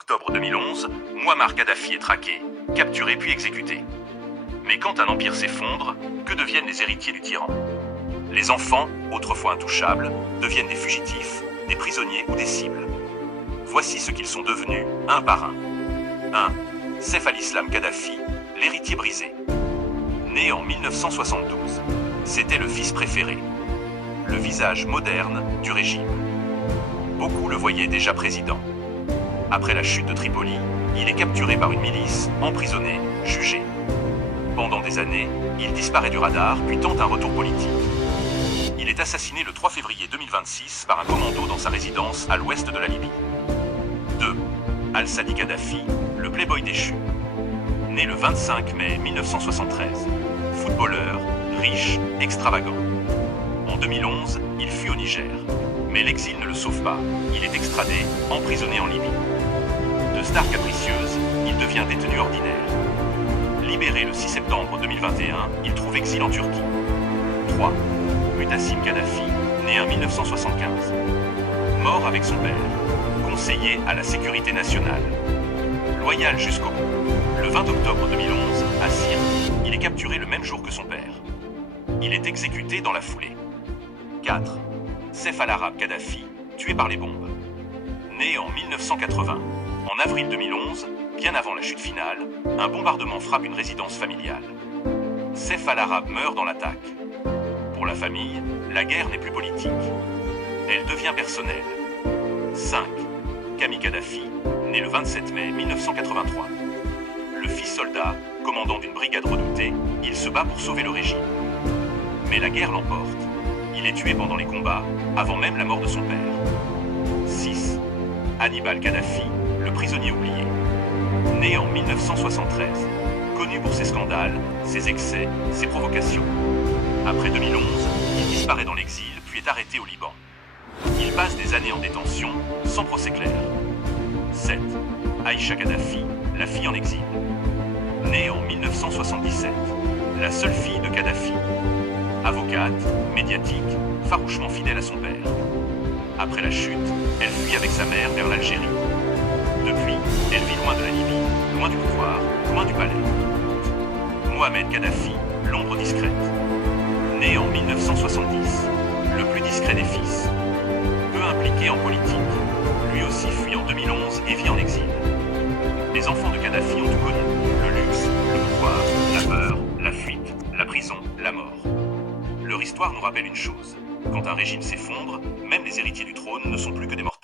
Octobre 2011, Mouammar Kadhafi est traqué, capturé puis exécuté. Mais quand un empire s'effondre, que deviennent les héritiers du tyran? Les enfants, autrefois intouchables, deviennent des fugitifs, des prisonniers ou des cibles. Voici ce qu'ils sont devenus, un par un. 1. Saif al-Islam Kadhafi, l'héritier brisé. Né en 1972, c'était le fils préféré, le visage moderne du régime. Beaucoup le voyaient déjà président. Après la chute de Tripoli, il est capturé par une milice, emprisonné, jugé. Pendant des années, il disparaît du radar puis tente un retour politique. Il est assassiné le 3 février 2026 par un commando dans sa résidence à l'ouest de la Libye. 2. Al-Sadi Kadhafi, le playboy déchu. Né le 25 mai 1973. Footballeur, riche, extravagant. En 2011, il fuit au Niger. Mais l'exil ne le sauve pas. Il est extradé, emprisonné en Libye. De star capricieuse, il devient détenu ordinaire. Libéré le 6 septembre 2021, il trouve exil en Turquie. 3. Mutassim Kadhafi, né en 1975. Mort avec son père. Conseiller à la sécurité nationale. Loyal jusqu'au bout. Le 20 octobre 2011, à Sirte, il est capturé le même jour que son père. Il est exécuté dans la foulée. 4. Saif al-Arab Kadhafi, tué par les bombes. Né en 1980, en avril 2011, bien avant la chute finale, un bombardement frappe une résidence familiale. Saif al-Arab meurt dans l'attaque. Pour la famille, la guerre n'est plus politique. Elle devient personnelle. 5. Kami Kadhafi, né le 27 mai 1983. Le fils soldat, commandant d'une brigade redoutée, il se bat pour sauver le régime. Mais la guerre l'emporte. Il est tué pendant les combats, avant même la mort de son père. 6. Hannibal Kadhafi, le prisonnier oublié. Né en 1973. Connu pour ses scandales, ses excès, ses provocations. Après 2011, il disparaît dans l'exil, puis est arrêté au Liban. Il passe des années en détention, sans procès clair. 7. Aïcha Kadhafi, la fille en exil. Née en 1977. La seule fille de Kadhafi. Avocate, médiatique, farouchement fidèle à son père. Après la chute, elle fuit avec sa mère vers l'Algérie. Depuis, elle vit loin de la Libye, loin du pouvoir, loin du palais. Mohamed Kadhafi, l'ombre discrète. Né en 1970, le plus discret des fils. Peu impliqué en politique, lui aussi fuit en 2011 et vit en exil. Les enfants de Kadhafi ont tout connu. Le luxe, le pouvoir, la peur, la fuite, la prison, la mort. Leur histoire nous rappelle une chose. Quand un régime s'effondre, même les héritiers du trône ne sont plus que des mortels.